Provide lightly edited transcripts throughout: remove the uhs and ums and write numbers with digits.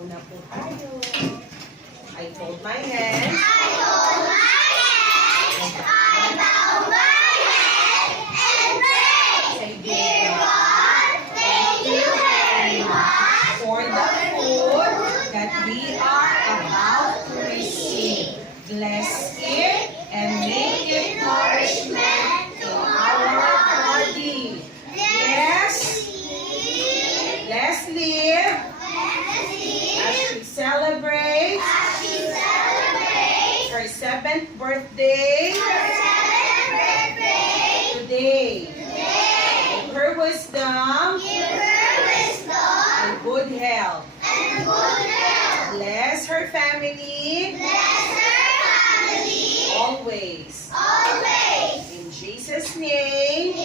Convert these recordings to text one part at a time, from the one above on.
muna po tayo. I fold my hands. I hold my hands. I bow my head and pray. Say, Dear God, thank you very much for the food that we are about to receive. Bless it and make it nourishment in our body. Let's live as she celebrates her 7th birthday today. Give her wisdom and good health. Bless her family always. In Jesus' name,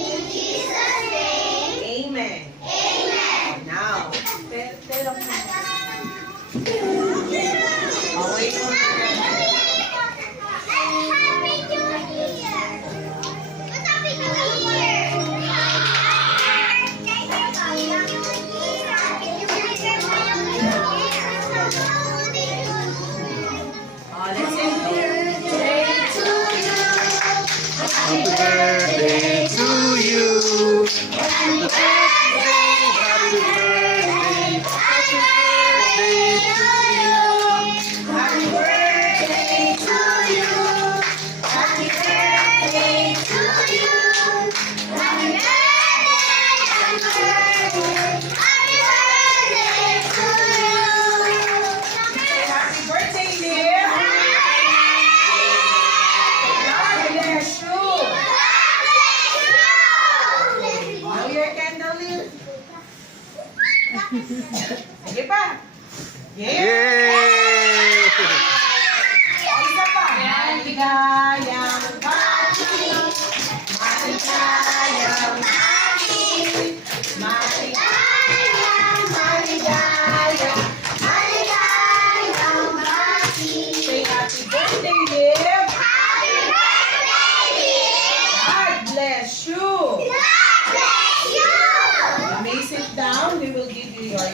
amen. Now, wait for let's sing. Happy birthday to you. Happy birthday, happy birthday, happy birthday to you. Happy birthday to you. Happy birthday to you. Happy birthday, dear. God bless you. Blow your candle, dear. Sige pa. Yeah. Yay! Isa pa. Maligayang bati. Maligayang